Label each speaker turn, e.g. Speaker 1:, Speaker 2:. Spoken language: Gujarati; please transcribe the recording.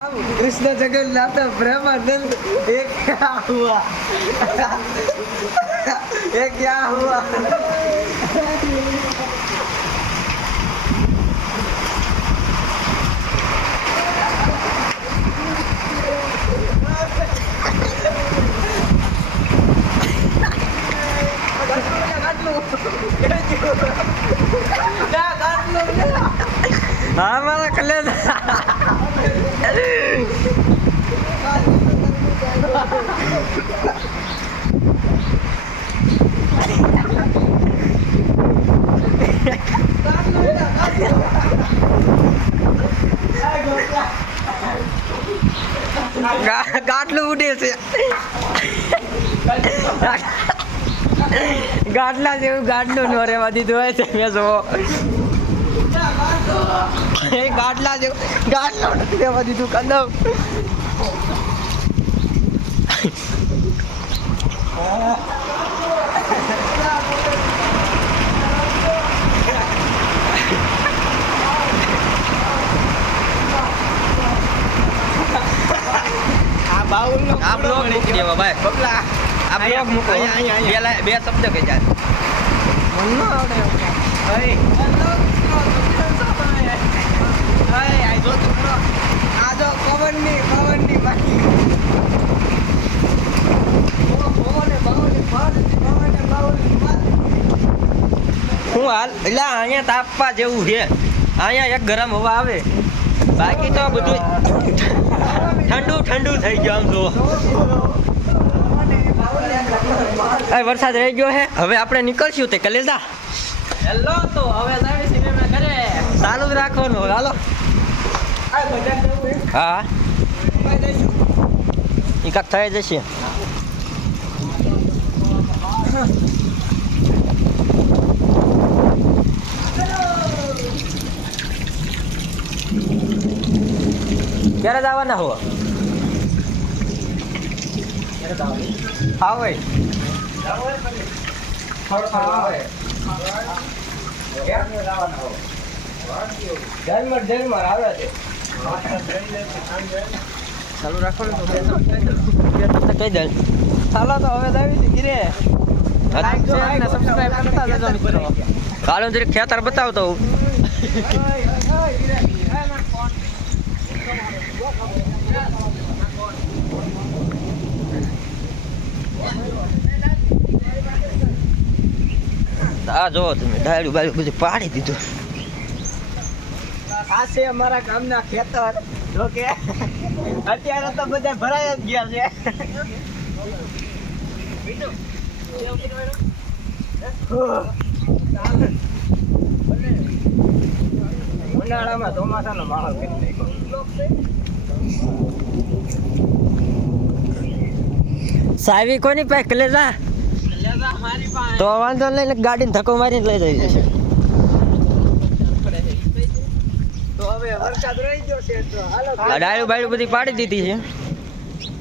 Speaker 1: कृष्ण जगन्नाथ ब्रह्मानंद ये क्या हुआ ये क्या हुआ हाँ हमारा कल्याण ગાટલું ઉડે છે. ગાટલા જેવું ગાટલું નો રેવા દીધું હોય તમે જો એ ગાટલા જેવું ગાટલું નથી રહેવા દીધું કદમ.
Speaker 2: બાઉલ નો
Speaker 3: આ મૂકી દેવા ભાઈ.
Speaker 2: બબલા
Speaker 3: આ બ્લોક મૂકો.
Speaker 2: અહીંયા, અહીંયા,
Speaker 3: બે શબ્દ કહી જાય
Speaker 1: મને આવડે.
Speaker 3: હું હાલ એટલે અહીંયા તાપવા જેવું છે. અહીંયા એક ગરમ હવા આવે. બાકી તો બધું ઠંડુ ઠંડુ થઈ ગયું આમ તો વરસાદ રહી ગયો છે હવે આપણે નીકળશું તે કલેજા.
Speaker 2: હેલો તો હવે જાવી સિનેમા કરે
Speaker 3: ચાલુ જ રાખવાનું હાલો.
Speaker 2: હે?
Speaker 3: હા? એ કાંક થઈ જશે. ક્યારે જવાના હો?
Speaker 1: આવે
Speaker 3: રાખવાનું તો કહી
Speaker 1: તો હવે દાવી ગીરે
Speaker 3: કાલે જરીક ખેતર બતાવતો હું. આ જો તમે ડાળું બાળ્યું બધું પાડી દીધું.
Speaker 2: આ છે અમારા ગામના ખેતર. જો કે અત્યારે તો બધા ભરાય જ ગયા છે. ઉનાળામાં ચોમાસાનો માહોલ કરી નાખ્યો.
Speaker 3: સાવી કોની પાસે કલેજા
Speaker 2: પાસે
Speaker 3: તો વાંધો લઈને ગાડીને ધક્કો મારીને લઈ જઈ જશે
Speaker 2: તો હવે વરસાદ રહી ગયો છે તો હાલો.
Speaker 3: આ ડાળું બાળું બધી પાડી દીધી છે.